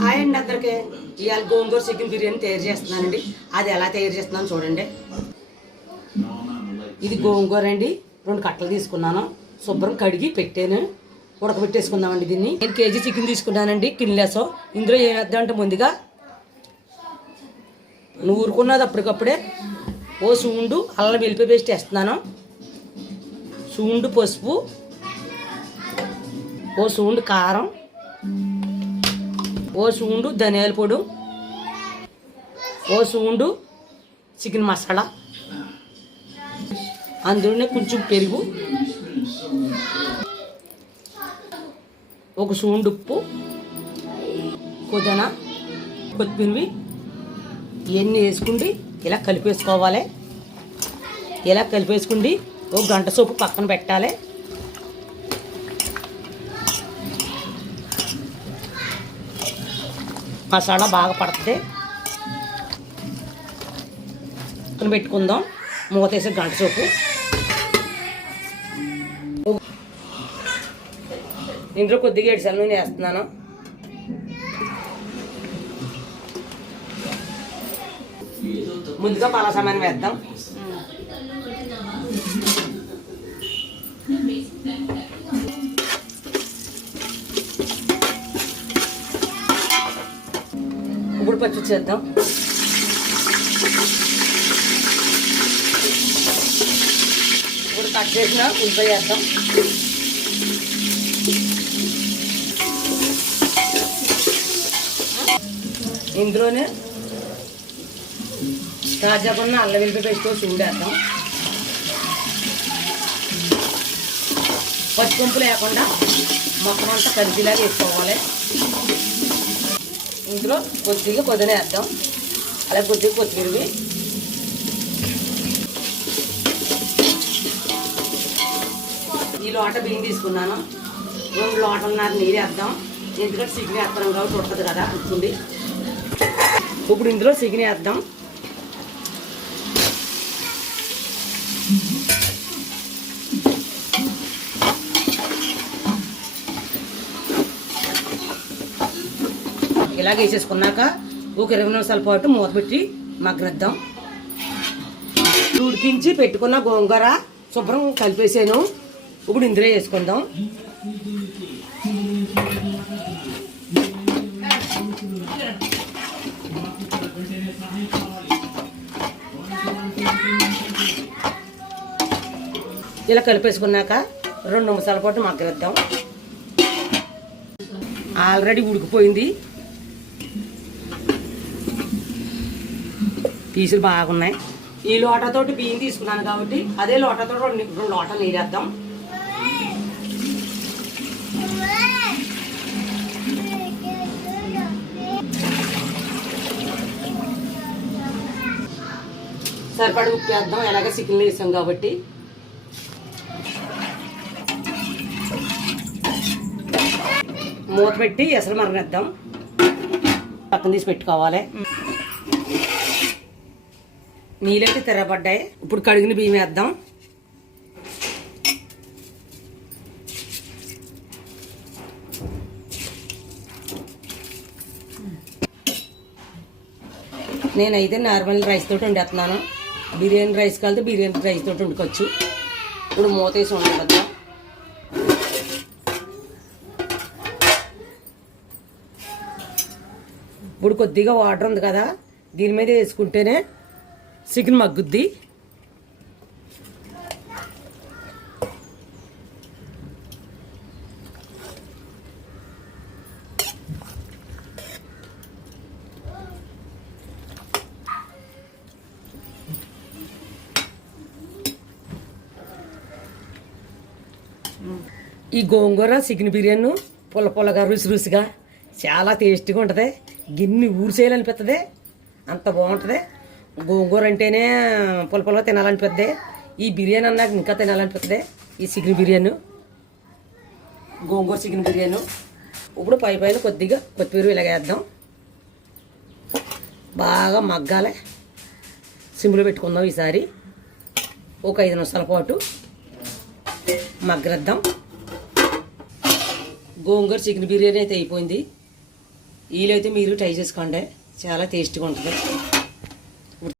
అండి అందరికి ఇవాళ గోంగూర చికెన్ బిర్యానీ తయారు చేస్తున్నానండి. అది ఎలా తయారు చేస్తున్నాను చూడండి. ఇది గోంగూర అండి. రెండు కట్టలు తీసుకున్నాను. శుభ్రం కడిగి పెట్టాను. ఉడకబెట్టేసుకుందామండి దీన్ని. నేను కేజీ చికెన్ తీసుకున్నానండి కిన్లెస్. ఇందులో ఏం వేద్దామంటే ముందుగా నువ్వు ఊరుకున్నది అప్పటికప్పుడే ఓ సూండు అల్లం వెల్లిపాయ పేస్ట్ వేస్తున్నాను. సూండు పసుపు ఓ సూండు కారం ఓ సూండు ధనియాల పొడి. ఓ సూండు చికెన్ మసాలా. అందులోనే కొంచెం పెరుగు. ఒక సూండు ఉప్పు. పుదనా కొత్తిమీరి ఇవన్నీ వేసుకుండి ఇలా కలిపేసుకోవాలి. ఇలా కలిపేసుకుండి ఒక గంట సోపు పక్కన పెట్టాలి. మసాలా బాగా పడుతుంది. పెట్టుకుందాం. మూతేసి గంట సోపు. ఇంట్లో కొద్దిగా ఏడు నూనె వేస్తున్నాను. ముందుగా పలాసమాన్ని వేద్దాం. పచ్చి చేద్దాం ఇప్పుడు కట్ చేసిన ఉల్లిపాయ వేద్దాం ఇందులోనే తాజాకున్న అల్లం వెల్లిపాయ పేస్ట్ చూడేద్దాం పచ్చిపంపు లేకుండా మొత్తం అంతా కలిసిలాగా వేసుకోవాలి ఇందులో కొద్దిగా పొద్దున వేద్దాం. అలాగే కొద్దిగా కొత్తిమీరవి ఈ లోట బియ్యం తీసుకున్నాను. రెండు లోటన్నర నీరు వేద్దాం. ఇందులో సిగ్ని వేస్తాం కాబట్టి ఉంటుంది కదా ఉంటుంది ఇప్పుడు ఇందులో సిగ్ని వేద్దాం. ఇలాగ వేసేసుకున్నాక ఒక ఇరవై నిమిషాల పాటు మూత పెట్టి మగ్గనిద్దాం ఉడికించి పెట్టుకున్న గోంగూర శుభ్రం కలిపేసాను. ఇప్పుడు ఇందులో వేసుకుందాం. ఇలా కలిపేసుకున్నాక రెండు నిమిషాల పాటు మగ్గనిద్దాం ఆల్రెడీ ఉడికిపోయింది. పీసులు బాగున్నాయి. ఈ లోటతోటి బియ్యం తీసుకున్నాను కాబట్టి అదే లోటతో రెండు రెండు లోటలు నీరేద్దాం సరిపడ ఉప్పు వేద్దాం. ఎలాగ చికెన్ వేసాం కాబట్టి. మూత పెట్టి ఎసరు మరగనిద్దాం. పక్కన తీసి పెట్టుకోవాలి. నీళ్ళైతే తెరబడ్డాయి. ఇప్పుడు కడిగిన బియ్యం వేద్దాం. నేనైతే నార్మల్ రైస్ తోటి వండేస్తున్నాను. బిర్యానీ రైస్ కలితే బిర్యానీ రైస్ తోటి వండుకోవచ్చు. ఇప్పుడు మూత వేసి వండుకొద్దాం ఇప్పుడు కొద్దిగా వాటర్ ఉంది కదా దీని మీద వేసుకుంటేనే చికెన్ మగ్గుద్ది ఈ గోంగూర చికెన్ బిర్యానీ పుల్ల పుల్లగా రుచి రుచిగా చాలా టేస్టీగా ఉంటుంది. గిన్నె ఊరిసేయాలనిపిస్తుంది అంత బాగుంటుంది. గోంగూర అంటేనే పుల్ల తినాలనిపిద్ది ఈ బిర్యానీ అన్నాక ఇంకా తినాలనిపిస్తుంది ఈ చికెన్ బిర్యానీ గోంగూర చికెన్ బిర్యానీ. ఇప్పుడు పై పైన కొద్దిగా కొత్తిమీర ఇలాగ వేద్దాం. బాగా మగ్గాలి. సిమ్లో పెట్టుకుందాం ఈసారి. ఒక ఐదు నిమిషాల పాటు మగ్గనిద్దాం. గోంగూర చికెన్ బిర్యానీ అయితే అయిపోయింది. వీలైతే మీరు ట్రై చేసుకోండి. చాలా టేస్టీగా ఉంటుంది.